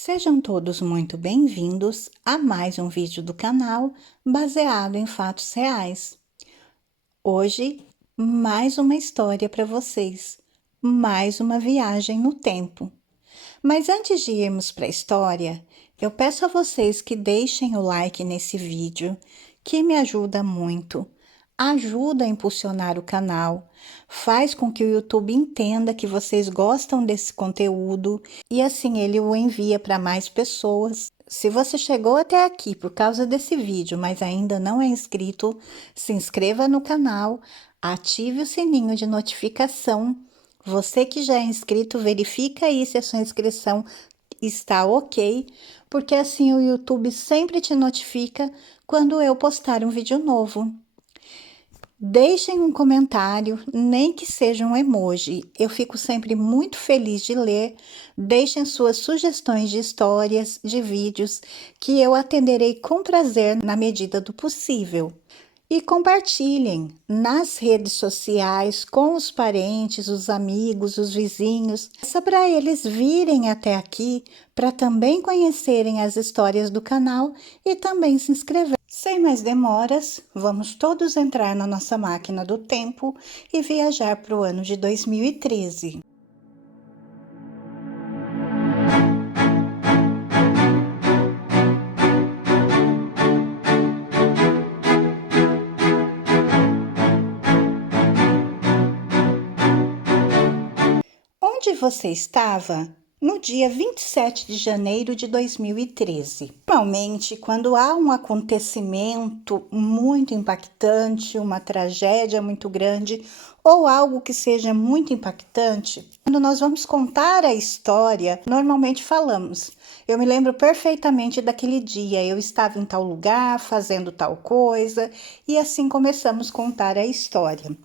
Sejam todos muito bem-vindos a mais um vídeo do canal baseado em fatos reais. Hoje, mais uma história para vocês, mais uma viagem no tempo. Mas antes de irmos para a história, eu peço a vocês que deixem o like nesse vídeo, que me ajuda muito. Ajuda a impulsionar o canal, faz com que o YouTube entenda que vocês gostam desse conteúdo e assim ele o envia para mais pessoas. Se você chegou até aqui por causa desse vídeo, mas ainda não é inscrito, se inscreva no canal, ative o sininho de notificação. Você que já é inscrito, verifica aí se a sua inscrição está ok, porque assim o YouTube sempre te notifica quando eu postar um vídeo novo. Deixem um comentário, nem que seja um emoji. Eu fico sempre muito feliz de ler. Deixem suas sugestões de histórias, de vídeos, que eu atenderei com prazer na medida do possível. E compartilhem nas redes sociais com os parentes, os amigos, os vizinhos, só para eles virem até aqui, para também conhecerem as histórias do canal e também se inscrever. Sem mais demoras, vamos todos entrar na nossa máquina do tempo e viajar para o ano de 2013. Onde você estava no dia 27 de janeiro de 2013? Normalmente, quando há um acontecimento muito impactante, uma tragédia muito grande ou algo que seja muito impactante, quando nós vamos contar a história, normalmente falamos: eu me lembro perfeitamente daquele dia, eu estava em tal lugar, fazendo tal coisa, e assim começamos a contar a história.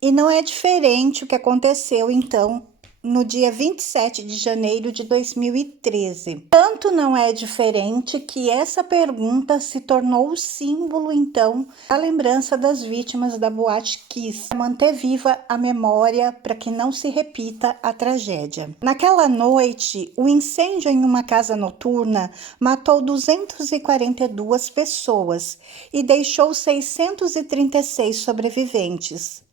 E não é diferente o que aconteceu, então, no dia 27 de janeiro de 2013. Tanto não é diferente que essa pergunta se tornou o símbolo, então, da lembrança das vítimas da Boate Kiss, para manter viva a memória para que não se repita a tragédia. Naquela noite, o incêndio em uma casa noturna matou 242 pessoas e deixou 636 sobreviventes.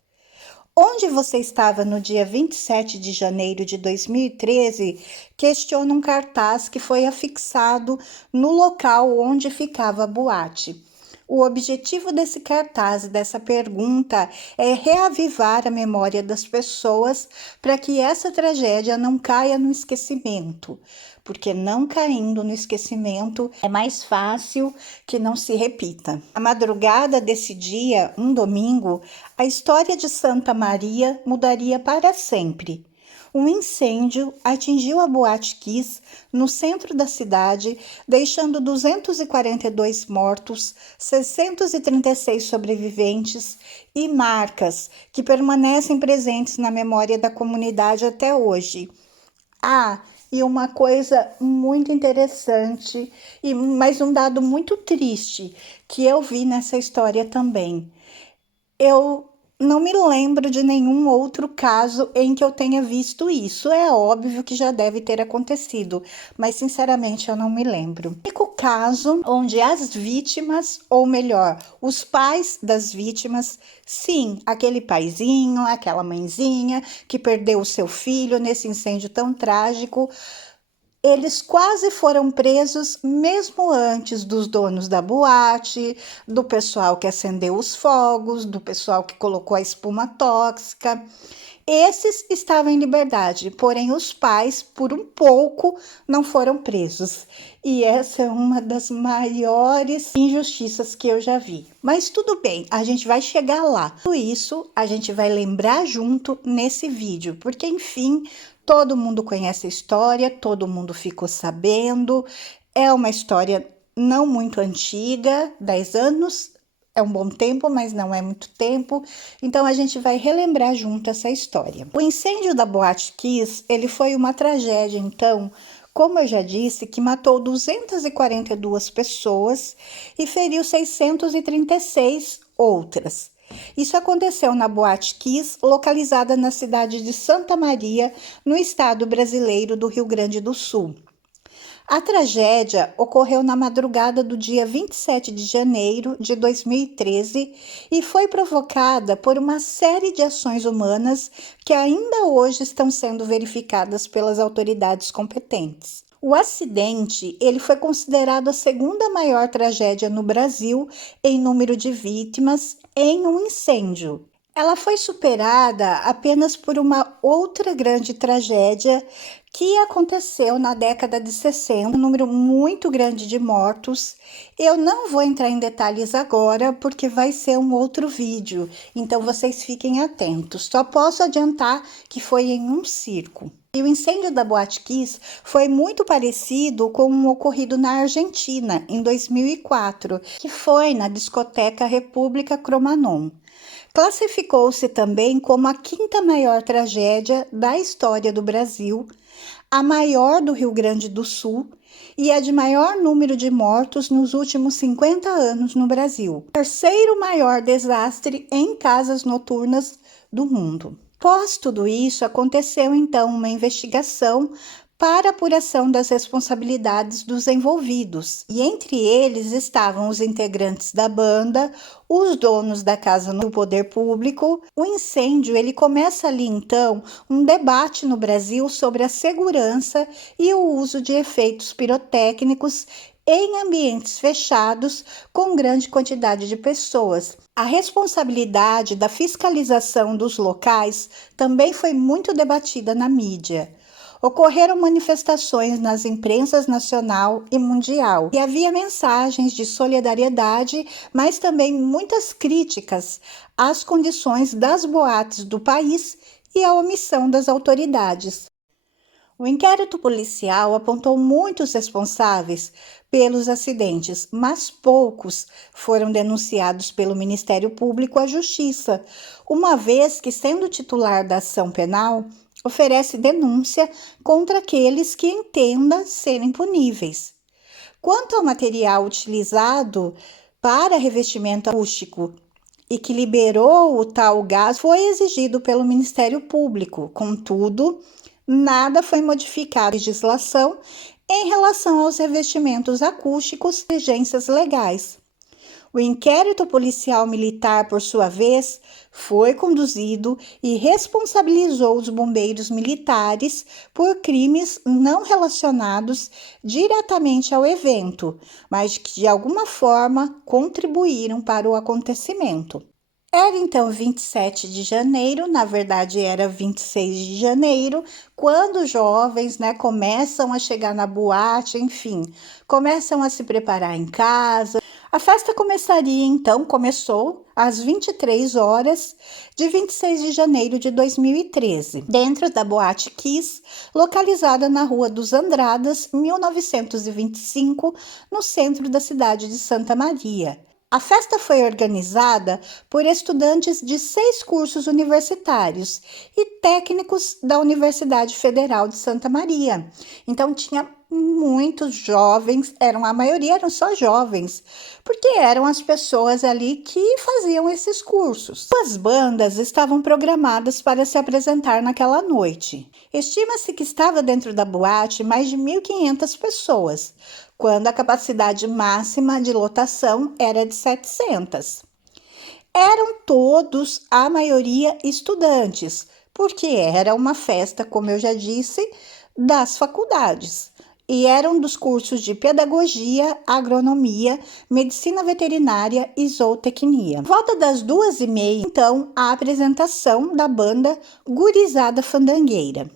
Onde você estava no dia 27 de janeiro de 2013? Questiona um cartaz que foi afixado no local onde ficava a boate. O objetivo desse cartaz e dessa pergunta é reavivar a memória das pessoas para que essa tragédia não caia no esquecimento, porque não caindo no esquecimento é mais fácil que não se repita. A madrugada desse dia, um domingo, a história de Santa Maria mudaria para sempre. Um incêndio atingiu a Boate Kiss no centro da cidade, deixando 242 mortos, 636 sobreviventes e marcas que permanecem presentes na memória da comunidade até hoje. E uma coisa muito interessante, mas um dado muito triste que eu vi nessa história também. Eu não me lembro de nenhum outro caso em que eu tenha visto isso. É óbvio que já deve ter acontecido, mas sinceramente eu não me lembro. O único caso onde as vítimas, ou melhor, os pais das vítimas, sim, aquele paizinho, aquela mãezinha que perdeu o seu filho nesse incêndio tão trágico, eles quase foram presos mesmo antes dos donos da boate, do pessoal que acendeu os fogos, do pessoal que colocou a espuma tóxica. Esses estavam em liberdade, porém os pais, por um pouco, não foram presos. E essa é uma das maiores injustiças que eu já vi. Mas tudo bem, a gente vai chegar lá. Tudo isso a gente vai lembrar junto nesse vídeo, porque enfim, todo mundo conhece a história, todo mundo ficou sabendo. É uma história não muito antiga, 10 anos. É um bom tempo, mas não é muito tempo. Então, a gente vai relembrar junto essa história. O incêndio da Boate Kiss, ele foi uma tragédia, então, como eu já disse, que matou 242 pessoas e feriu 636 outras. Isso aconteceu na Boate Kiss, localizada na cidade de Santa Maria, no estado brasileiro do Rio Grande do Sul. A tragédia ocorreu na madrugada do dia 27 de janeiro de 2013 e foi provocada por uma série de ações humanas que ainda hoje estão sendo verificadas pelas autoridades competentes. O acidente, ele foi considerado a segunda maior tragédia no Brasil em número de vítimas em um incêndio. Ela foi superada apenas por uma outra grande tragédia que aconteceu na década de 60, um número muito grande de mortos. Eu não vou entrar em detalhes agora, porque vai ser um outro vídeo, então vocês fiquem atentos. Só posso adiantar que foi em um circo. E o incêndio da Boate Kiss foi muito parecido com o ocorrido na Argentina, em 2004, que foi na discoteca República Cromanon. Classificou-se também como a quinta maior tragédia da história do Brasil, a maior do Rio Grande do Sul e a de maior número de mortos nos últimos 50 anos no Brasil. O terceiro maior desastre em casas noturnas do mundo. Após tudo isso, aconteceu então uma investigação para apuração das responsabilidades dos envolvidos. E entre eles estavam os integrantes da banda, os donos da casa no poder público. O incêndio, ele começa ali então um debate no Brasil sobre a segurança e o uso de efeitos pirotécnicos em ambientes fechados com grande quantidade de pessoas. A responsabilidade da fiscalização dos locais também foi muito debatida na mídia. Ocorreram manifestações nas imprensas nacional e mundial e havia mensagens de solidariedade, mas também muitas críticas às condições das boates do país e à omissão das autoridades. O inquérito policial apontou muitos responsáveis pelos acidentes, mas poucos foram denunciados pelo Ministério Público à Justiça, uma vez que, sendo titular da ação penal, oferece denúncia contra aqueles que entenda serem puníveis. Quanto ao material utilizado para revestimento acústico e que liberou o tal gás, foi exigido pelo Ministério Público. Contudo, nada foi modificado na legislação em relação aos revestimentos acústicos e exigências legais. O inquérito policial militar, por sua vez, foi conduzido e responsabilizou os bombeiros militares por crimes não relacionados diretamente ao evento, mas que de alguma forma contribuíram para o acontecimento. Era então 27 de janeiro, na verdade era 26 de janeiro, quando os jovens, começam a chegar na boate, enfim, começam a se preparar em casa. A festa começou às 23 horas de 26 de janeiro de 2013, dentro da Boate Kiss, localizada na Rua dos Andradas, 1925, no centro da cidade de Santa Maria. A festa foi organizada por estudantes de 6 cursos universitários e técnicos da Universidade Federal de Santa Maria. Então, tinha muitos jovens, a maioria eram só jovens, porque eram as pessoas ali que faziam esses cursos. As bandas estavam programadas para se apresentar naquela noite. Estima-se que estava dentro da boate mais de 1.500 pessoas, quando a capacidade máxima de lotação era de 700. Eram todos, a maioria, estudantes, porque era uma festa, como eu já disse, das faculdades. E eram dos cursos de pedagogia, agronomia, medicina veterinária e zootecnia. Volta das 2h30, então, a apresentação da banda Gurizada Fandangueira,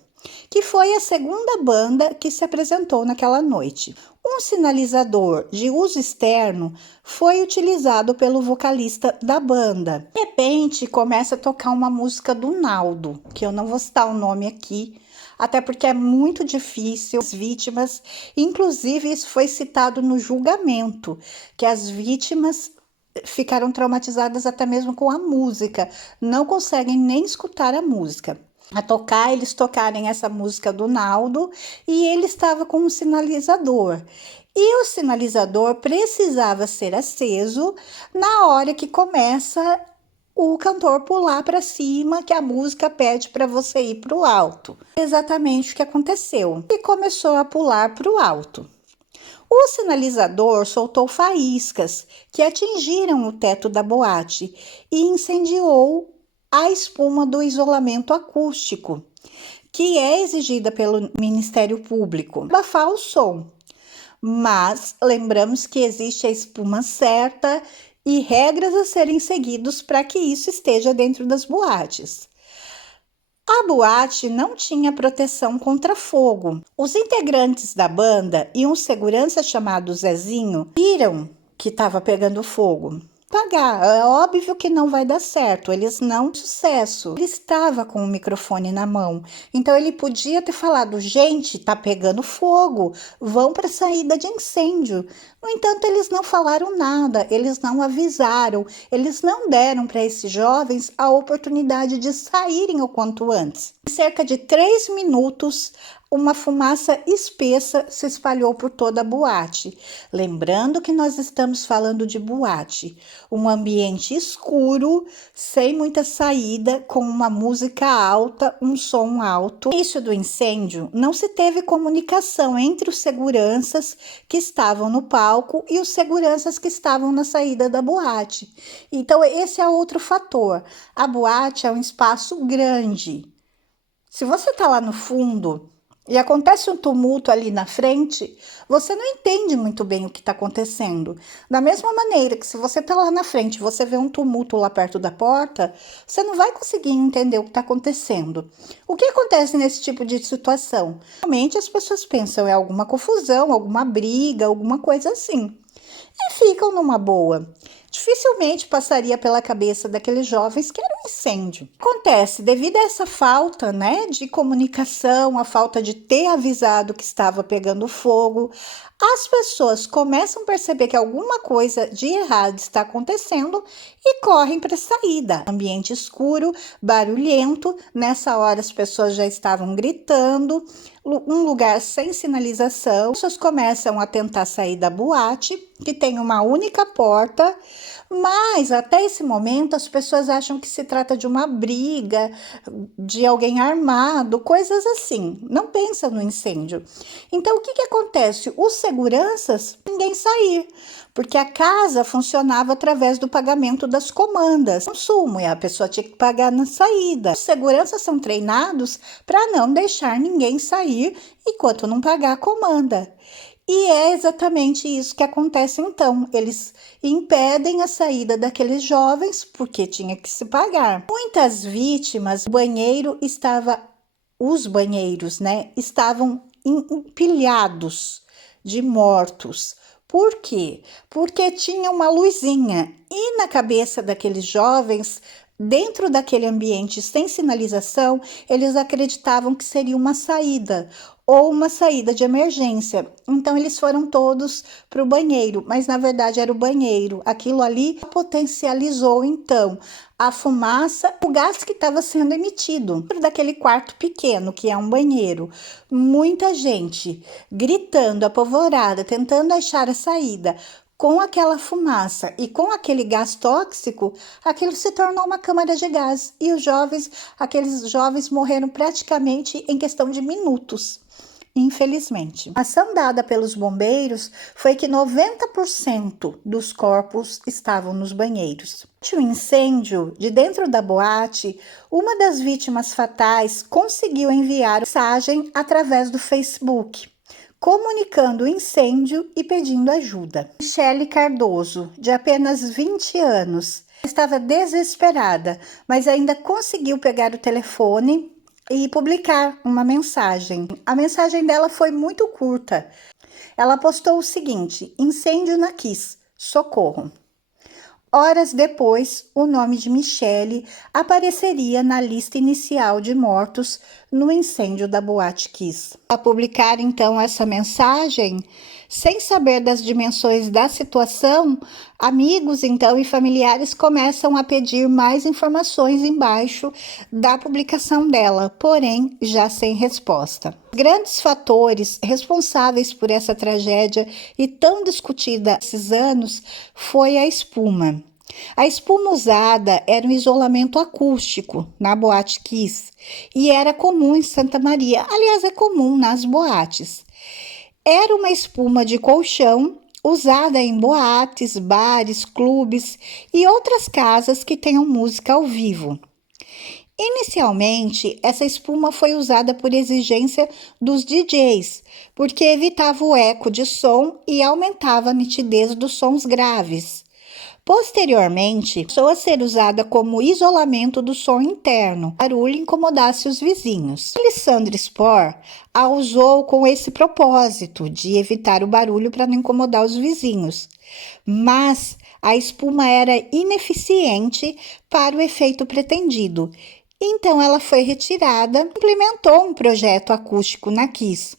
que foi a segunda banda que se apresentou naquela noite. Um sinalizador de uso externo foi utilizado pelo vocalista da banda. De repente, começa a tocar uma música do Naldo, que eu não vou citar o nome aqui, até porque é muito difícil. As vítimas, inclusive isso foi citado no julgamento, que as vítimas ficaram traumatizadas até mesmo com a música, não conseguem nem escutar a música. Eles tocarem essa música do Naldo e ele estava com um sinalizador. E o sinalizador precisava ser aceso na hora que começa o cantor pular para cima, que a música pede para você ir para o alto. Exatamente o que aconteceu. E começou a pular para o alto. O sinalizador soltou faíscas que atingiram o teto da boate e incendiou a espuma do isolamento acústico, que é exigida pelo Ministério Público, abafar o som. Mas lembramos que existe a espuma certa e regras a serem seguidas para que isso esteja dentro das boates. A boate não tinha proteção contra fogo. Os integrantes da banda e um segurança chamado Zezinho viram que estava pegando fogo. Pagar, é óbvio que não vai dar certo, eles não sucesso. Ele estava com o microfone na mão, então ele podia ter falado: gente, tá pegando fogo, vão para a saída de incêndio. No entanto, eles não falaram nada, eles não avisaram, eles não deram para esses jovens a oportunidade de saírem o quanto antes. Em cerca de 3 minutos, uma fumaça espessa se espalhou por toda a boate. Lembrando que nós estamos falando de boate, um ambiente escuro, sem muita saída, com uma música alta, um som alto. No início do incêndio, não se teve comunicação entre os seguranças que estavam no palco e os seguranças que estavam na saída da boate. Então, esse é outro fator. A boate é um espaço grande. Se você está lá no fundo e acontece um tumulto ali na frente, você não entende muito bem o que está acontecendo. Da mesma maneira que se você está lá na frente e você vê um tumulto lá perto da porta, você não vai conseguir entender o que está acontecendo. O que acontece nesse tipo de situação? Realmente as pessoas pensam é alguma confusão, alguma briga, alguma coisa assim. E ficam numa boa. Dificilmente passaria pela cabeça daqueles jovens que era um incêndio. Acontece, devido a essa falta, de comunicação, a falta de ter avisado que estava pegando fogo, as pessoas começam a perceber que alguma coisa de errado está acontecendo e correm para a saída. Ambiente escuro, barulhento, nessa hora as pessoas já estavam gritando, um lugar sem sinalização. As pessoas começam a tentar sair da boate, que tem uma única porta, mas até esse momento as pessoas acham que se trata de uma briga, de alguém armado, coisas assim. Não pensam no incêndio. Então, o que acontece? Os seguranças, ninguém sair, porque a casa funcionava através do pagamento das comandas. Consumo, e a pessoa tinha que pagar na saída. Os seguranças são treinados para não deixar ninguém sair enquanto não pagar a comanda. E é exatamente isso que acontece então. Eles impedem a saída daqueles jovens porque tinha que se pagar. Muitas vítimas, os banheiros, estavam empilhados de mortos. Por quê? Porque tinha uma luzinha e na cabeça daqueles jovens, dentro daquele ambiente sem sinalização, eles acreditavam que seria uma saída ou uma saída de emergência. Então eles foram todos para o banheiro, mas na verdade era o banheiro. Aquilo ali potencializou então a fumaça, o gás que estava sendo emitido daquele quarto pequeno, que é um banheiro. Muita gente gritando, apavorada, tentando achar a saída. Com aquela fumaça e com aquele gás tóxico, aquilo se tornou uma câmara de gás e aqueles jovens morreram praticamente em questão de minutos. Infelizmente, a ação dada pelos bombeiros foi que 90% dos corpos estavam nos banheiros. Durante o incêndio de dentro da boate, uma das vítimas fatais conseguiu enviar mensagem através do Facebook, comunicando o incêndio e pedindo ajuda. Michele Cardoso, de apenas 20 anos, estava desesperada, mas ainda conseguiu pegar o telefone e publicar uma mensagem. A mensagem dela foi muito curta. Ela postou o seguinte: incêndio na Kiss, socorro. Horas depois, o nome de Michele apareceria na lista inicial de mortos no incêndio da Boate Kiss. A publicar então essa mensagem, sem saber das dimensões da situação, amigos então e familiares começam a pedir mais informações embaixo da publicação dela, porém já sem resposta. Grandes fatores responsáveis por essa tragédia e tão discutida há esses anos foi a espuma. A espuma usada era um isolamento acústico na Boate Kiss e era comum em Santa Maria. Aliás, é comum nas boates. Era uma espuma de colchão usada em boates, bares, clubes e outras casas que tenham música ao vivo. Inicialmente, essa espuma foi usada por exigência dos DJs, porque evitava o eco de som e aumentava a nitidez dos sons graves. Posteriormente, passou a ser usada como isolamento do som interno, para que o barulho incomodasse os vizinhos. Alessandro Spor a usou com esse propósito de evitar o barulho para não incomodar os vizinhos, mas a espuma era ineficiente para o efeito pretendido. Então ela foi retirada e implementou um projeto acústico na Kiss.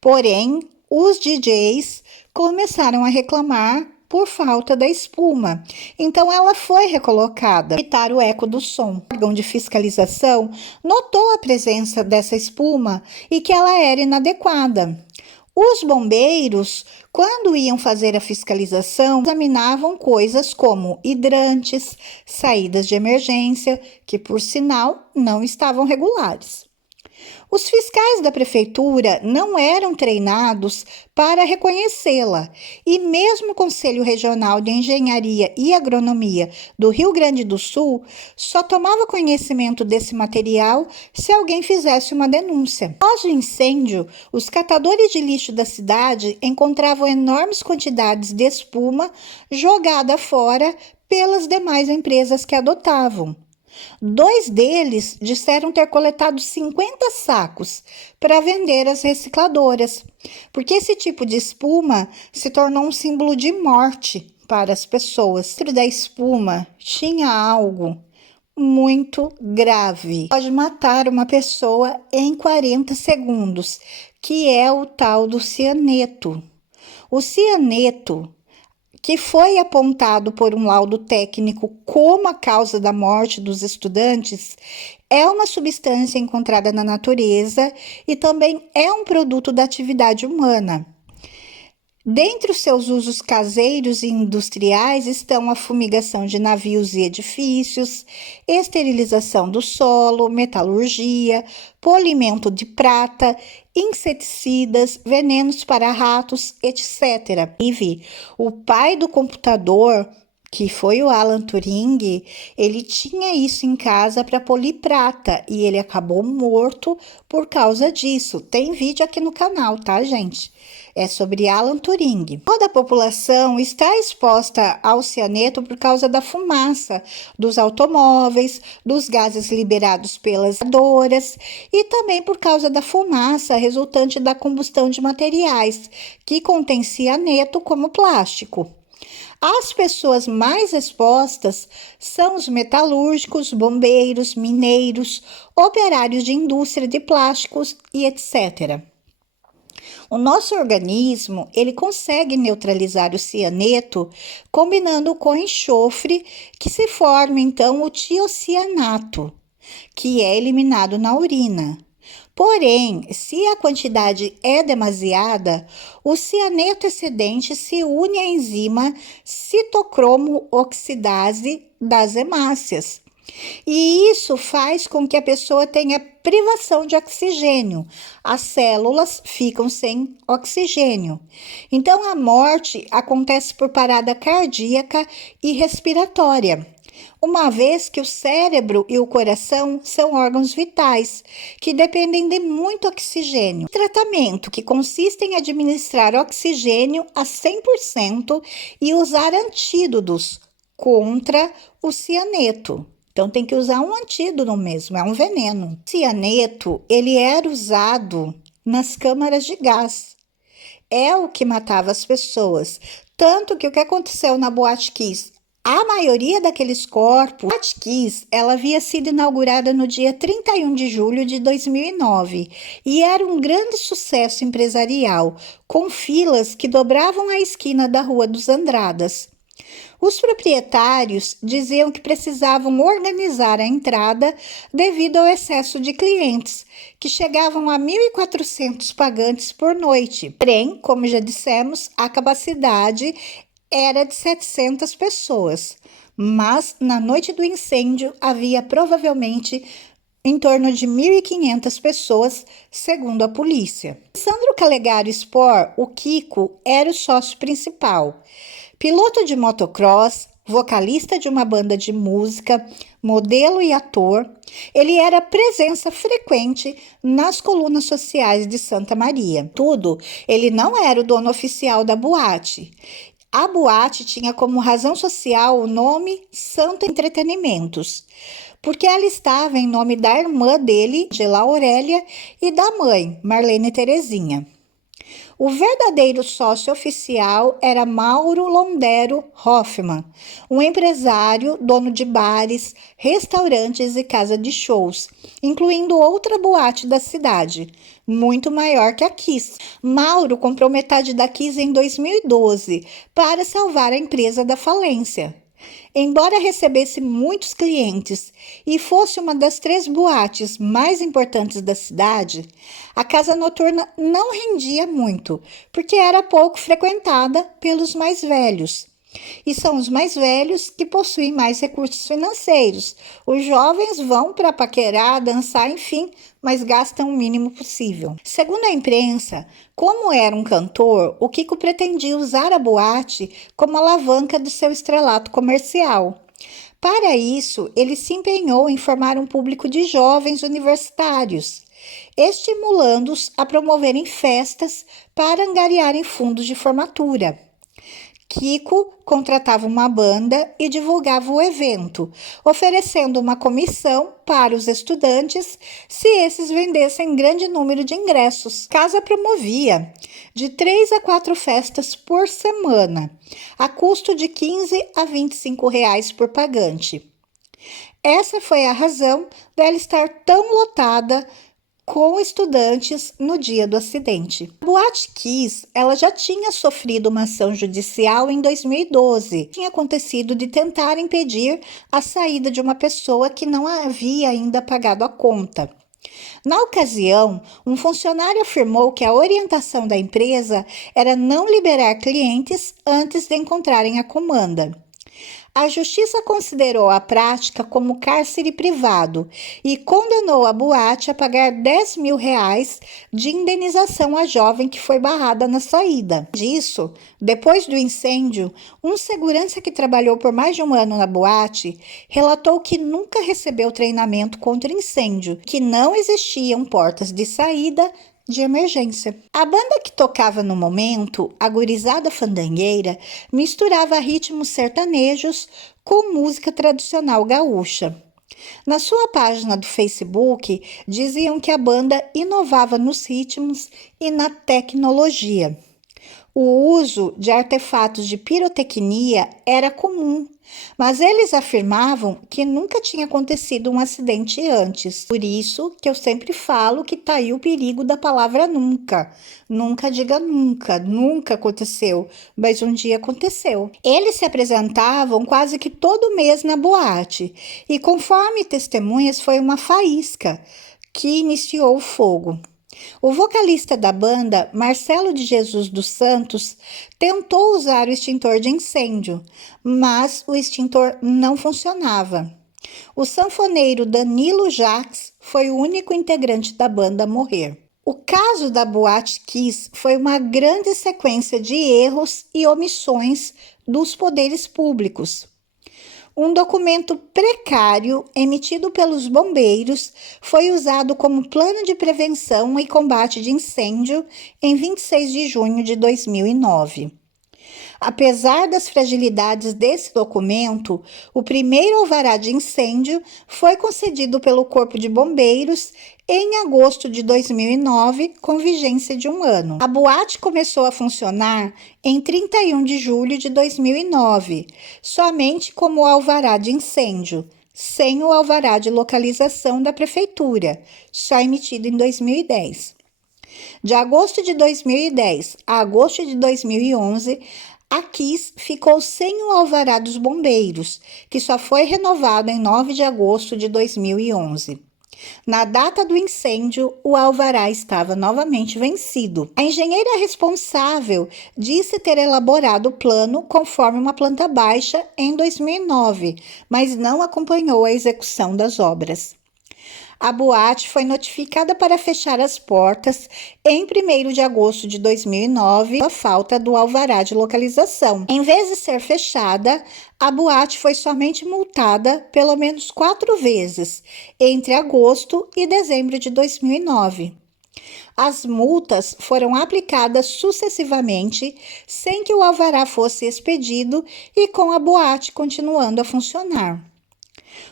Porém, os DJs começaram a reclamar por falta da espuma. Então ela foi recolocada para evitar o eco do som. O órgão de fiscalização notou a presença dessa espuma e que ela era inadequada. Os bombeiros, quando iam fazer a fiscalização, examinavam coisas como hidrantes, saídas de emergência, que por sinal não estavam regulares. Os fiscais da prefeitura não eram treinados para reconhecê-la, e mesmo o Conselho Regional de Engenharia e Agronomia do Rio Grande do Sul só tomava conhecimento desse material se alguém fizesse uma denúncia. Após o incêndio, os catadores de lixo da cidade encontravam enormes quantidades de espuma jogada fora pelas demais empresas que adotavam. 2 deles disseram ter coletado 50 sacos para vender às recicladoras, porque esse tipo de espuma se tornou um símbolo de morte para as pessoas. Dentro da espuma tinha algo muito grave. Pode matar uma pessoa em 40 segundos, que é o tal do cianeto. O cianeto, que foi apontado por um laudo técnico como a causa da morte dos estudantes, é uma substância encontrada na natureza e também é um produto da atividade humana. Dentre os seus usos caseiros e industriais estão a fumigação de navios e edifícios, esterilização do solo, metalurgia, polimento de prata, inseticidas, venenos para ratos, etc. O pai do computador, que foi o Alan Turing, ele tinha isso em casa para polir prata e ele acabou morto por causa disso. Tem vídeo aqui no canal, tá, gente? É sobre Alan Turing. Toda a população está exposta ao cianeto por causa da fumaça dos automóveis, dos gases liberados pelas adoras e também por causa da fumaça resultante da combustão de materiais que contém cianeto, como plástico. As pessoas mais expostas são os metalúrgicos, bombeiros, mineiros, operários de indústria de plásticos e etc. O nosso organismo, ele consegue neutralizar o cianeto combinando com enxofre, que se forma então o tiocianato, que é eliminado na urina. Porém, se a quantidade é demasiada, o cianeto excedente se une à enzima citocromo oxidase das hemácias. E isso faz com que a pessoa tenha privação de oxigênio. As células ficam sem oxigênio. Então, a morte acontece por parada cardíaca e respiratória, uma vez que o cérebro e o coração são órgãos vitais, que dependem de muito oxigênio. O tratamento, que consiste em administrar oxigênio a 100% e usar antídotos contra o cianeto. Então, tem que usar um antídoto mesmo, é um veneno. O cianeto, ele era usado nas câmaras de gás. É o que matava as pessoas. Tanto que o que aconteceu na Boate Kiss? A maioria daqueles corpos, a Boate Kiss, ela havia sido inaugurada no dia 31 de julho de 2009 e era um grande sucesso empresarial, com filas que dobravam a esquina da Rua dos Andradas. Os proprietários diziam que precisavam organizar a entrada devido ao excesso de clientes, que chegavam a 1.400 pagantes por noite. Porém, como já dissemos, a capacidade era de 700 pessoas, mas na noite do incêndio havia provavelmente em torno de 1.500 pessoas, segundo a polícia. Sandro Calegari Spor, o Kiko, era o sócio principal. Piloto de motocross, vocalista de uma banda de música, modelo e ator, ele era presença frequente nas colunas sociais de Santa Maria. Tudo, ele não era o dono oficial da boate. A boate tinha como razão social o nome Santo Entretenimentos, porque ela estava em nome da irmã dele, Gela Aurélia, e da mãe, Marlene Terezinha. O verdadeiro sócio oficial era Mauro Londero Hoffmann, um empresário, dono de bares, restaurantes e casa de shows, incluindo outra boate da cidade, muito maior que a Kiss. Mauro comprou metade da Kiss em 2012 para salvar a empresa da falência. Embora recebesse muitos clientes e fosse uma das 3 boates mais importantes da cidade, a casa noturna não rendia muito, porque era pouco frequentada pelos mais velhos. E são os mais velhos que possuem mais recursos financeiros. Os jovens vão para paquerar, dançar, enfim, mas gastam o mínimo possível. Segundo a imprensa, como era um cantor, o Kiko pretendia usar a boate como alavanca do seu estrelato comercial. Para isso, ele se empenhou em formar um público de jovens universitários, estimulando-os a promoverem festas para angariarem fundos de formatura. Kiko contratava uma banda e divulgava o evento, oferecendo uma comissão para os estudantes se esses vendessem grande número de ingressos. A casa promovia de 3 a 4 festas por semana, a custo de 15 a 25 reais por pagante. Essa foi a razão dela estar tão lotada com estudantes no dia do acidente. A Boate Kiss, ela já tinha sofrido uma ação judicial em 2012. Tinha acontecido de tentar impedir a saída de uma pessoa que não havia ainda pagado a conta. Na ocasião, um funcionário afirmou que a orientação da empresa era não liberar clientes antes de encontrarem a comanda. A justiça considerou a prática como cárcere privado e condenou a boate a pagar 10 mil reais de indenização à jovem que foi barrada na saída. Disso, depois do incêndio, um segurança que trabalhou por mais de um ano na boate relatou que nunca recebeu treinamento contra incêndio, que não existiam portas de saída de emergência. A banda que tocava no momento, a Gurizada Fandangueira, misturava ritmos sertanejos com música tradicional gaúcha. Na sua página do Facebook, diziam que a banda inovava nos ritmos e na tecnologia. O uso de artefatos de pirotecnia era comum, mas eles afirmavam que nunca tinha acontecido um acidente antes. Por isso que eu sempre falo que tá aí o perigo da palavra nunca. Nunca diga nunca, nunca aconteceu, mas um dia aconteceu. Eles se apresentavam quase que todo mês na boate, e conforme testemunhas foi uma faísca que iniciou o fogo. O vocalista da banda, Marcelo de Jesus dos Santos, tentou usar o extintor de incêndio, mas o extintor não funcionava. O sanfoneiro Danilo Jacques foi o único integrante da banda a morrer. O caso da Boate Kiss foi uma grande sequência de erros e omissões dos poderes públicos. Um documento precário emitido pelos bombeiros foi usado como plano de prevenção e combate de incêndio em 26 de junho de 2009. Apesar das fragilidades desse documento, o primeiro alvará de incêndio foi concedido pelo Corpo de Bombeiros em agosto de 2009, com vigência de 1 ano. A boate começou a funcionar em 31 de julho de 2009, somente como alvará de incêndio, sem o alvará de localização da prefeitura, só emitido em 2010. De agosto de 2010 a agosto de 2011, a Kiss ficou sem o alvará dos bombeiros, que só foi renovado em 9 de agosto de 2011. Na data do incêndio, o alvará estava novamente vencido. A engenheira responsável disse ter elaborado o plano conforme uma planta baixa em 2009, mas não acompanhou a execução das obras. A boate foi notificada para fechar as portas em 1º de agosto de 2009, a falta do alvará de localização. Em vez de ser fechada, a boate foi somente multada pelo menos 4 vezes, entre agosto e dezembro de 2009. As multas foram aplicadas sucessivamente, sem que o alvará fosse expedido e com a boate continuando a funcionar.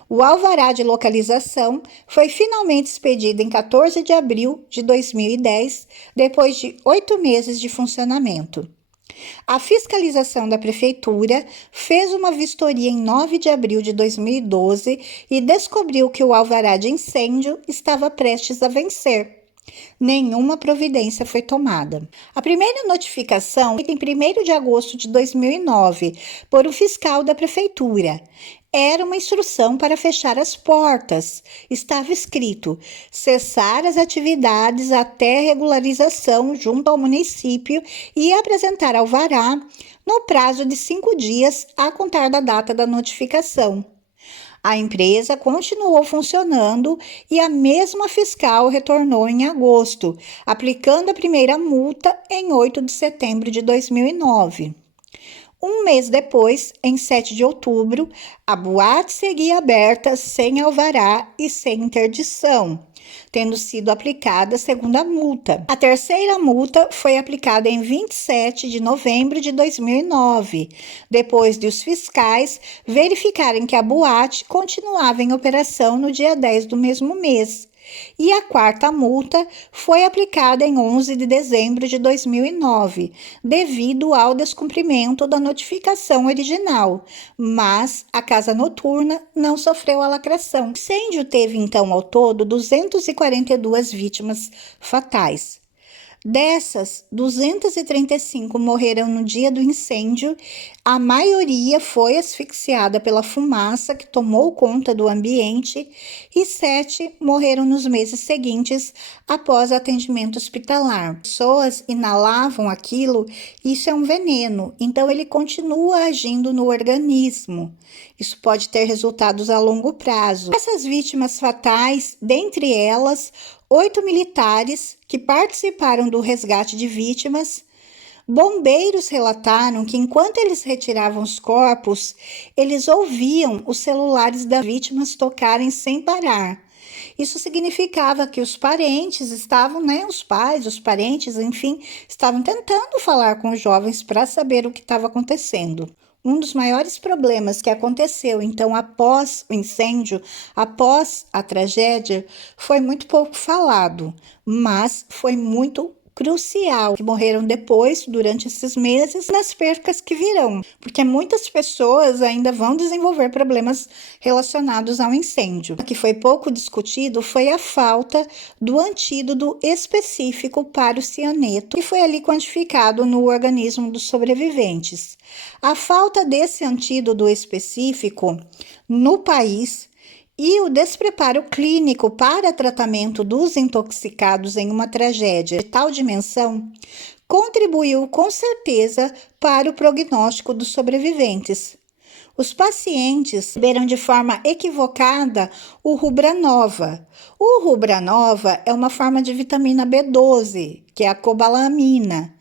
O alvará de localização foi finalmente expedido em 14 de abril de 2010, depois de 8 meses de funcionamento. A fiscalização da prefeitura fez uma vistoria em 9 de abril de 2012 e descobriu que o alvará de incêndio estava prestes a vencer. Nenhuma providência foi tomada. A primeira notificação foi em 1º de agosto de 2009 por um fiscal da prefeitura. Era uma instrução para fechar as portas. Estava escrito: cessar as atividades até regularização junto ao município e apresentar alvará no prazo de 5 dias a contar da data da notificação. A empresa continuou funcionando e a mesma fiscal retornou em agosto, aplicando a primeira multa em 8 de setembro de 2009. Um mês depois, em 7 de outubro, a boate seguia aberta sem alvará e sem interdição, tendo sido aplicada a segunda multa. A terceira multa foi aplicada em 27 de novembro de 2009, depois de os fiscais verificarem que a boate continuava em operação no dia 10 do mesmo mês. E a quarta multa foi aplicada em 11 de dezembro de 2009, devido ao descumprimento da notificação original, mas a casa noturna não sofreu alacração. O incêndio teve, então, ao todo, 242 vítimas fatais. Dessas, 235 morreram no dia do incêndio, a maioria foi asfixiada pela fumaça que tomou conta do ambiente e 7 morreram nos meses seguintes após atendimento hospitalar. Pessoas inalavam aquilo, isso é um veneno, então ele continua agindo no organismo. Isso pode ter resultados a longo prazo. Essas vítimas fatais, dentre elas, 8 militares que participaram do resgate de vítimas. Bombeiros relataram que enquanto eles retiravam os corpos, eles ouviam os celulares das vítimas tocarem sem parar. Isso significava que os parentes estavam, os pais, os parentes, enfim, estavam tentando falar com os jovens para saber o que estava acontecendo. Um dos maiores problemas que aconteceu, então, após o incêndio, após a tragédia, foi muito pouco falado, mas foi muito crucial, que morreram depois, durante esses meses, nas percas que virão, porque muitas pessoas ainda vão desenvolver problemas relacionados ao incêndio. O que foi pouco discutido foi a falta do antídoto específico para o cianeto, que foi ali quantificado no organismo dos sobreviventes. A falta desse antídoto específico no país e o despreparo clínico para tratamento dos intoxicados em uma tragédia de tal dimensão contribuiu com certeza para o prognóstico dos sobreviventes. Os pacientes receberam de forma equivocada o Rubranova. O Rubranova é uma forma de vitamina B12, que é a cobalamina,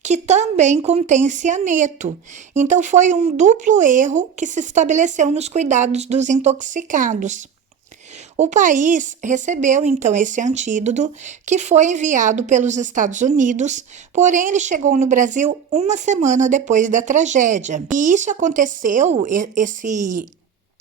que também contém cianeto. Então, foi um duplo erro que se estabeleceu nos cuidados dos intoxicados. O país recebeu, então, esse antídoto, que foi enviado pelos Estados Unidos, porém ele chegou no Brasil uma semana depois da tragédia. E isso aconteceu, esse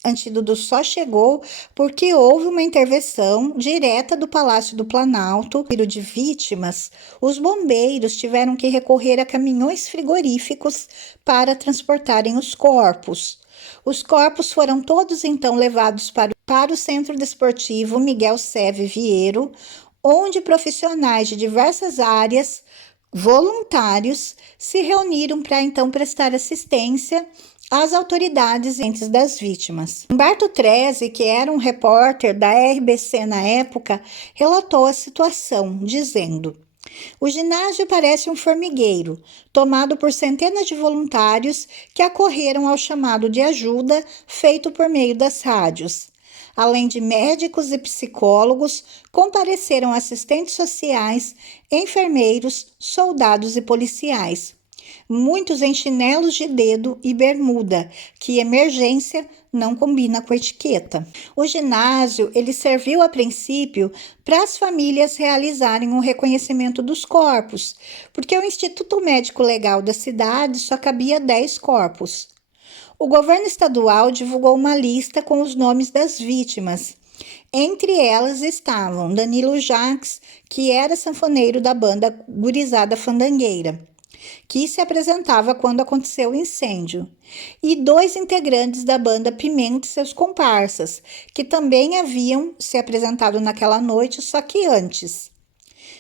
antídoto só chegou porque houve uma intervenção direta do Palácio do Planalto. De vítimas, os bombeiros tiveram que recorrer a caminhões frigoríficos para transportarem os corpos. Os corpos foram todos então levados para o Centro Desportivo Miguel Seve Vieiro, onde profissionais de diversas áreas, voluntários, se reuniram para então prestar assistência às autoridades antes das vítimas. Humberto Treze, que era um repórter da RBC na época, relatou a situação, dizendo: o ginásio parece um formigueiro, tomado por centenas de voluntários que acorreram ao chamado de ajuda feito por meio das rádios. Além de médicos e psicólogos, compareceram assistentes sociais, enfermeiros, soldados e policiais. Muitos em chinelos de dedo e bermuda, que emergência não combina com a etiqueta. O ginásio, ele serviu a princípio para as famílias realizarem o reconhecimento dos corpos, porque o Instituto Médico Legal da cidade só cabia 10 corpos. O governo estadual divulgou uma lista com os nomes das vítimas. Entre elas estavam Danilo Jacques, que era sanfoneiro da banda Gurizada Fandangueira, que se apresentava quando aconteceu o incêndio, e 2 integrantes da banda Pimenta e seus comparsas, que também haviam se apresentado naquela noite, só que antes,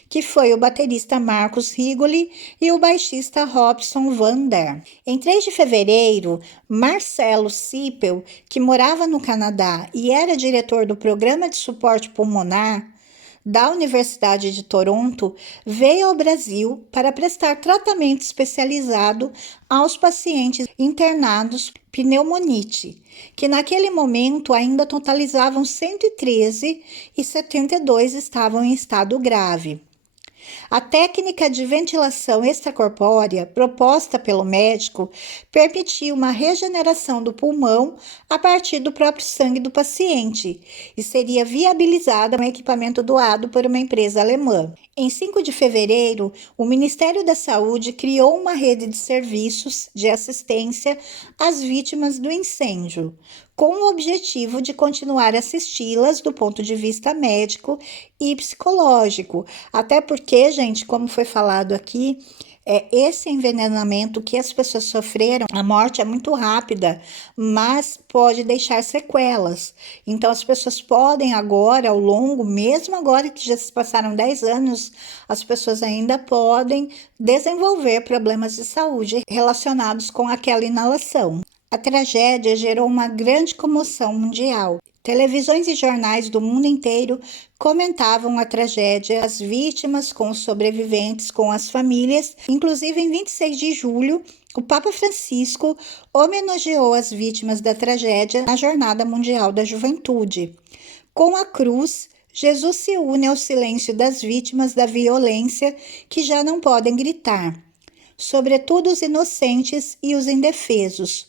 que foi o baterista Marcos Rigoli e o baixista Robson Van Der. Em 3 de fevereiro, Marcelo Sipel, que morava no Canadá e era diretor do Programa de Suporte Pulmonar da Universidade de Toronto, veio ao Brasil para prestar tratamento especializado aos pacientes internados pneumonite, que naquele momento ainda totalizavam 113 e 72 estavam em estado grave. A técnica de ventilação extracorpórea proposta pelo médico permitia uma regeneração do pulmão a partir do próprio sangue do paciente e seria viabilizada com equipamento doado por uma empresa alemã. Em 5 de fevereiro, o Ministério da Saúde criou uma rede de serviços de assistência às vítimas do incêndio, com o objetivo de continuar a assisti-las do ponto de vista médico e psicológico. Até porque, gente, como foi falado aqui, esse envenenamento que as pessoas sofreram, a morte é muito rápida, mas pode deixar sequelas. Então, as pessoas podem agora, ao longo, mesmo agora que já se passaram 10 anos, as pessoas ainda podem desenvolver problemas de saúde relacionados com aquela inalação. A tragédia gerou uma grande comoção mundial. Televisões e jornais do mundo inteiro comentavam a tragédia, as vítimas com os sobreviventes, com as famílias. Inclusive, em 26 de julho, o Papa Francisco homenageou as vítimas da tragédia na Jornada Mundial da Juventude. Com a cruz, Jesus se une ao silêncio das vítimas da violência que já não podem gritar, sobretudo os inocentes e os indefesos.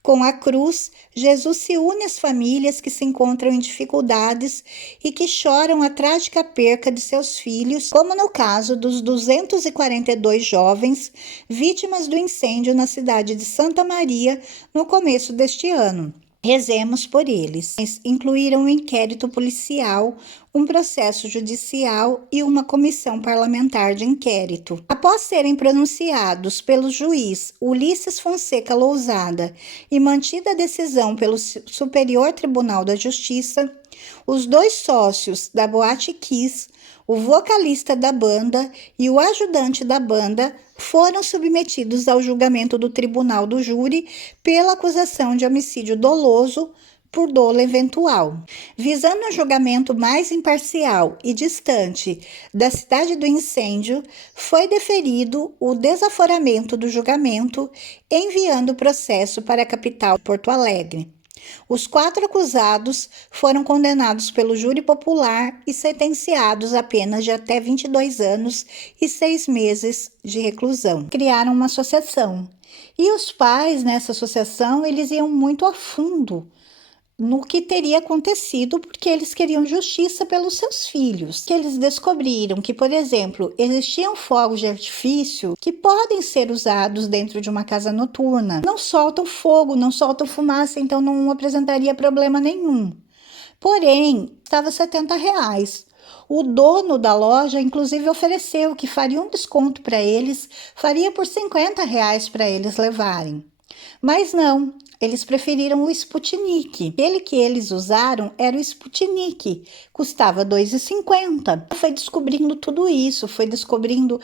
Com a cruz, Jesus se une às famílias que se encontram em dificuldades e que choram a trágica perca de seus filhos, como no caso dos 242 jovens vítimas do incêndio na cidade de Santa Maria no começo deste ano. Rezemos por eles. Incluíram um inquérito policial, um processo judicial e uma comissão parlamentar de inquérito. Após serem pronunciados pelo juiz Ulisses Fonseca Lousada e mantida a decisão pelo Superior Tribunal da Justiça, os 2 sócios da Boate Kiss, o vocalista da banda e o ajudante da banda foram submetidos ao julgamento do tribunal do júri pela acusação de homicídio doloso por dolo eventual. Visando um julgamento mais imparcial e distante da cidade do incêndio, foi deferido o desaforamento do julgamento, enviando o processo para a capital, Porto Alegre. Os 4 acusados foram condenados pelo júri popular e sentenciados a penas de até 22 anos e 6 meses de reclusão. Criaram uma associação. E os pais nessa associação, eles iam muito a fundo no que teria acontecido, porque eles queriam justiça pelos seus filhos. Que eles descobriram que, por exemplo, existiam fogos de artifício que podem ser usados dentro de uma casa noturna. Não soltam fogo, não soltam fumaça, então não apresentaria problema nenhum. Porém, estava R$70. O dono da loja, inclusive, ofereceu que faria um desconto para eles, faria por R$50 para eles levarem. Mas não, eles preferiram o Sputnik. Aquele que eles usaram era o Sputnik, custava R$2,50. Foi descobrindo tudo isso, foi descobrindo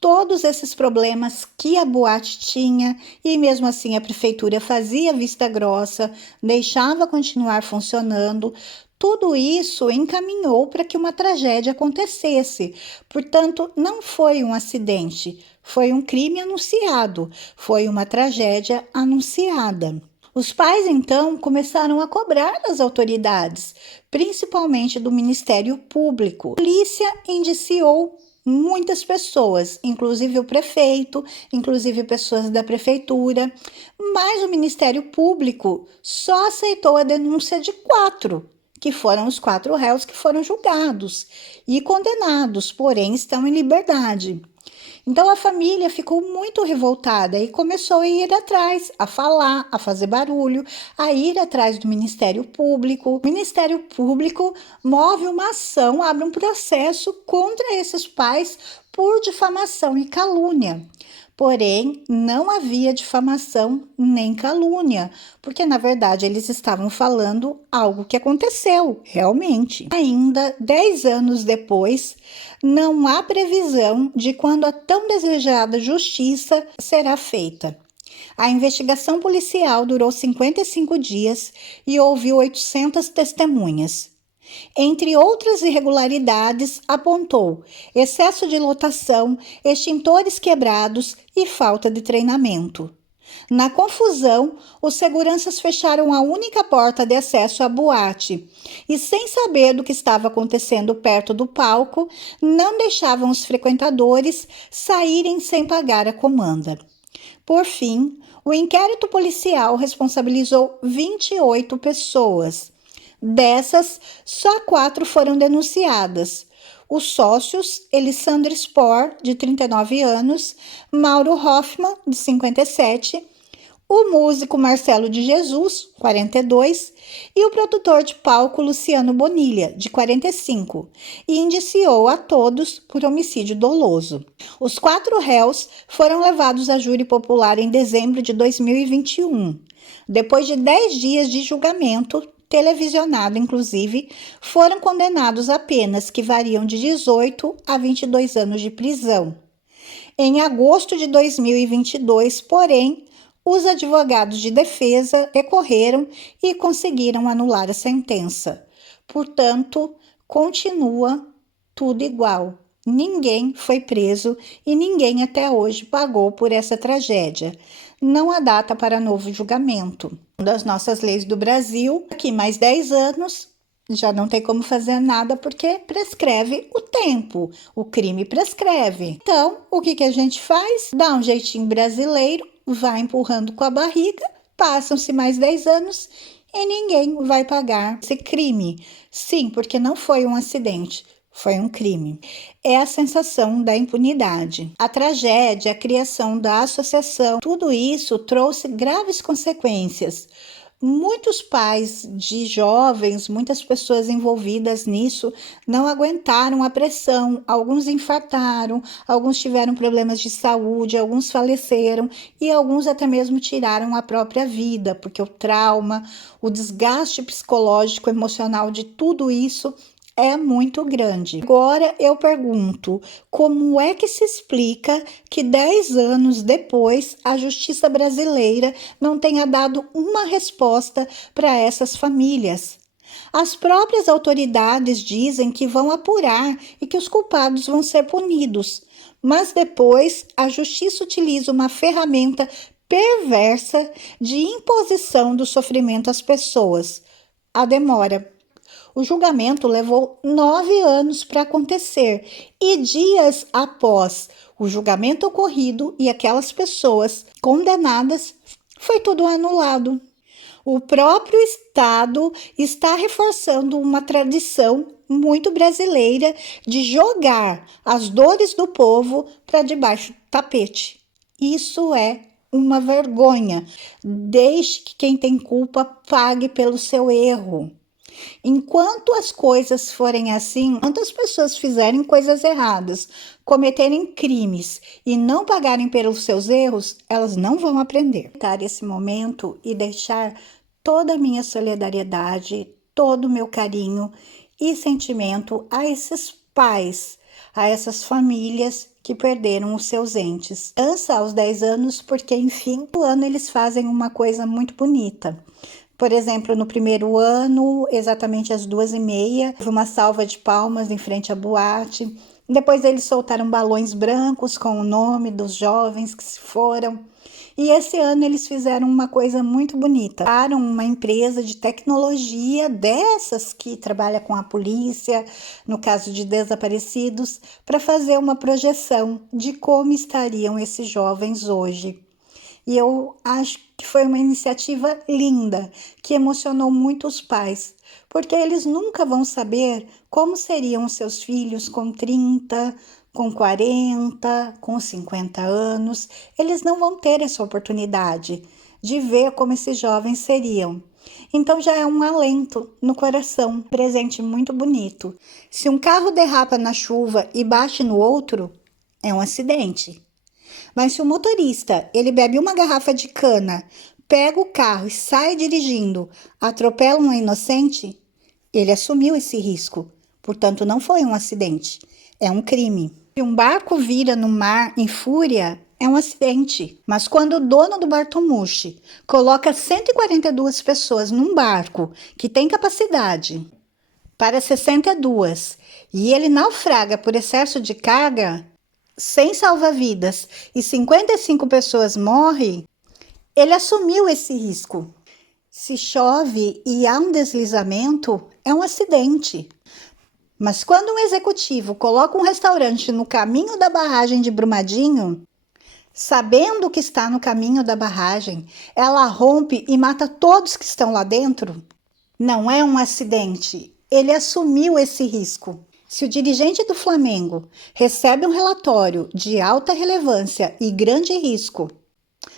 todos esses problemas que a boate tinha e mesmo assim a prefeitura fazia vista grossa, deixava continuar funcionando. Tudo isso encaminhou para que uma tragédia acontecesse. Portanto, não foi um acidente, foi um crime anunciado, foi uma tragédia anunciada. Os pais, então, começaram a cobrar das autoridades, principalmente do Ministério Público. A polícia indiciou muitas pessoas, inclusive o prefeito, inclusive pessoas da prefeitura, mas o Ministério Público só aceitou a denúncia de 4, que foram os 4 réus que foram julgados e condenados, porém estão em liberdade. Então a família ficou muito revoltada e começou a ir atrás, a falar, a fazer barulho, a ir atrás do Ministério Público. O Ministério Público move uma ação, abre um processo contra esses pais por difamação e calúnia. Porém, não havia difamação nem calúnia, porque na verdade eles estavam falando algo que aconteceu realmente. Ainda 10 anos depois, não há previsão de quando a tão desejada justiça será feita. A investigação policial durou 55 dias e ouviu 800 testemunhas. Entre outras irregularidades, apontou excesso de lotação, extintores quebrados e falta de treinamento. Na confusão, os seguranças fecharam a única porta de acesso à boate e, sem saber do que estava acontecendo perto do palco, não deixavam os frequentadores saírem sem pagar a comanda. Por fim, o inquérito policial responsabilizou 28 pessoas. Dessas, só 4 foram denunciadas. Os sócios, Elisandro Spor, de 39 anos, Mauro Hoffman, de 57, o músico Marcelo de Jesus, 42, e o produtor de palco Luciano Bonilha, de 45, e indiciou a todos por homicídio doloso. Os 4 réus foram levados a júri popular em dezembro de 2021. Depois de 10 dias de julgamento, televisionado inclusive, foram condenados a penas que variam de 18 a 22 anos de prisão. Em agosto de 2022, porém, os advogados de defesa recorreram e conseguiram anular a sentença. Portanto, continua tudo igual. Ninguém foi preso e ninguém até hoje pagou por essa tragédia. Não há data para novo julgamento. Das nossas leis do Brasil, aqui mais 10 anos, já não tem como fazer nada porque prescreve o tempo, o crime prescreve. Então, o que a gente faz? Dá um jeitinho brasileiro, vai empurrando com a barriga, passam-se mais 10 anos e ninguém vai pagar esse crime. Sim, porque não foi um acidente. Foi um crime. É a sensação da impunidade. A tragédia, a criação da associação, tudo isso trouxe graves consequências. Muitos pais de jovens, muitas pessoas envolvidas nisso, não aguentaram a pressão. Alguns infartaram, alguns tiveram problemas de saúde, alguns faleceram e alguns até mesmo tiraram a própria vida, porque o trauma, o desgaste psicológico, emocional de tudo isso é muito grande. Agora eu pergunto, como é que se explica que 10 anos depois a justiça brasileira não tenha dado uma resposta para essas famílias? As próprias autoridades dizem que vão apurar e que os culpados vão ser punidos, mas depois a justiça utiliza uma ferramenta perversa de imposição do sofrimento às pessoas: a demora. O julgamento levou 9 anos para acontecer e dias após o julgamento ocorrido e aquelas pessoas condenadas, foi tudo anulado. O próprio Estado está reforçando uma tradição muito brasileira de jogar as dores do povo para debaixo do tapete. Isso é uma vergonha. Deixe que quem tem culpa pague pelo seu erro. Enquanto as coisas forem assim, enquanto as pessoas fizerem coisas erradas, cometerem crimes e não pagarem pelos seus erros, elas não vão aprender. Dar esse momento e deixar toda a minha solidariedade, todo o meu carinho e sentimento a esses pais, a essas famílias que perderam os seus entes. Dança aos 10 anos porque, enfim, no ano eles fazem uma coisa muito bonita. Por exemplo, no primeiro ano, exatamente às 2h30, houve uma salva de palmas em frente à boate. Depois eles soltaram balões brancos com o nome dos jovens que se foram. E esse ano eles fizeram uma coisa muito bonita. Criaram uma empresa de tecnologia dessas que trabalha com a polícia, no caso de desaparecidos, para fazer uma projeção de como estariam esses jovens hoje. E eu acho que foi uma iniciativa linda, que emocionou muito os pais, porque eles nunca vão saber como seriam seus filhos com 30, com 40, com 50 anos. Eles não vão ter essa oportunidade de ver como esses jovens seriam. Então já é um alento no coração, um presente muito bonito. Se um carro derrapa na chuva e bate no outro, é um acidente. Mas se o motorista, ele bebe uma garrafa de cana, pega o carro e sai dirigindo, atropela um inocente, ele assumiu esse risco. Portanto, não foi um acidente, é um crime. Se um barco vira no mar em fúria, é um acidente. Mas quando o dono do Bartomushi coloca 142 pessoas num barco que tem capacidade para 62 e ele naufraga por excesso de carga, sem salva-vidas e 55 pessoas morrem, ele assumiu esse risco. Se chove e há um deslizamento, é um acidente. Mas quando um executivo coloca um restaurante no caminho da barragem de Brumadinho, sabendo que está no caminho da barragem, ela rompe e mata todos que estão lá dentro, não é um acidente. Ele assumiu esse risco. Se o dirigente do Flamengo recebe um relatório de alta relevância e grande risco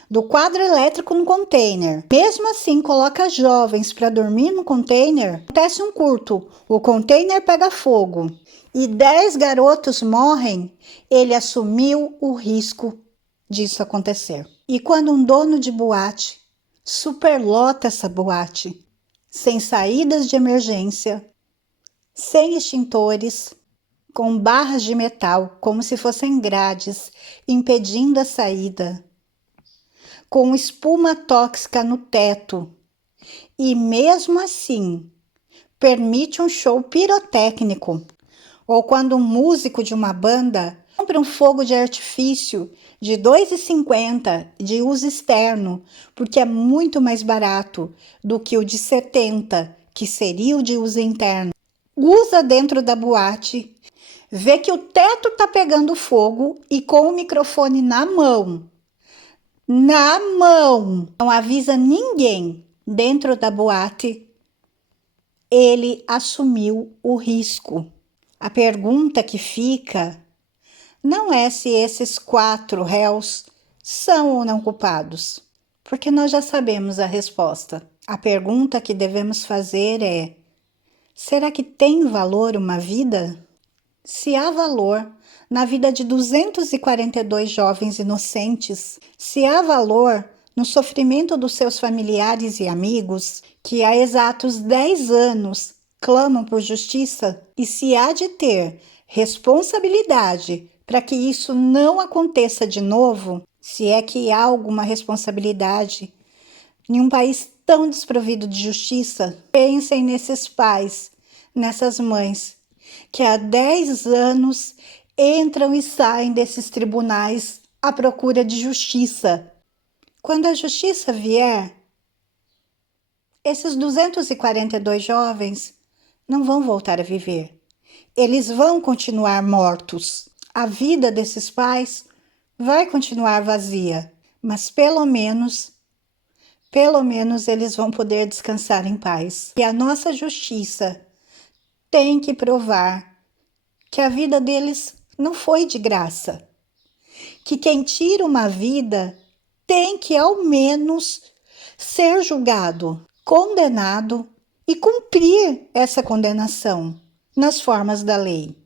do quadro elétrico no container, mesmo assim coloca jovens para dormir no container, acontece um curto, o container pega fogo e 10 garotos morrem, ele assumiu o risco disso acontecer. E quando um dono de boate superlota essa boate, sem saídas de emergência, sem extintores, com barras de metal, como se fossem grades, impedindo a saída, com espuma tóxica no teto, e mesmo assim permite um show pirotécnico, ou quando um músico de uma banda compra um fogo de artifício de R$ 2,50 de uso externo, porque é muito mais barato do que o de 70, que seria o de uso interno. Usa dentro da boate, vê que o teto tá pegando fogo e com o microfone na mão, não avisa ninguém dentro da boate, ele assumiu o risco. A pergunta que fica não é se esses 4 réus são ou não culpados, porque nós já sabemos a resposta. A pergunta que devemos fazer é: será que tem valor uma vida? Se há valor na vida de 242 jovens inocentes, se há valor no sofrimento dos seus familiares e amigos, que há exatos 10 anos clamam por justiça, e se há de ter responsabilidade para que isso não aconteça de novo, se é que há alguma responsabilidade em um país tão desprovido de justiça, pensem nesses pais, nessas mães, que há 10 anos entram e saem desses tribunais à procura de justiça. Quando a justiça vier, esses 242 jovens não vão voltar a viver. Eles vão continuar mortos. A vida desses pais vai continuar vazia, mas pelo menos eles vão poder descansar em paz. E a nossa justiça tem que provar que a vida deles não foi de graça. Que quem tira uma vida tem que, ao menos, ser julgado, condenado e cumprir essa condenação nas formas da lei.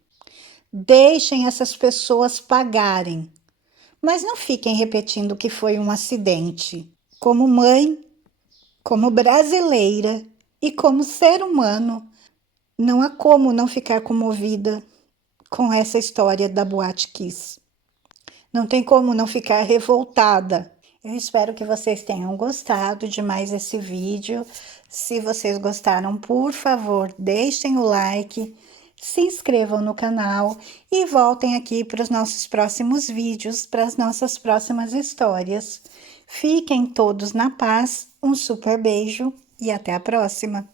Deixem essas pessoas pagarem, mas não fiquem repetindo que foi um acidente. Como mãe, como brasileira e como ser humano, não há como não ficar comovida com essa história da Boate Kiss. Não tem como não ficar revoltada. Eu espero que vocês tenham gostado de mais esse vídeo. Se vocês gostaram, por favor, deixem o like, se inscrevam no canal e voltem aqui para os nossos próximos vídeos, para as nossas próximas histórias. Fiquem todos na paz, um super beijo e até a próxima!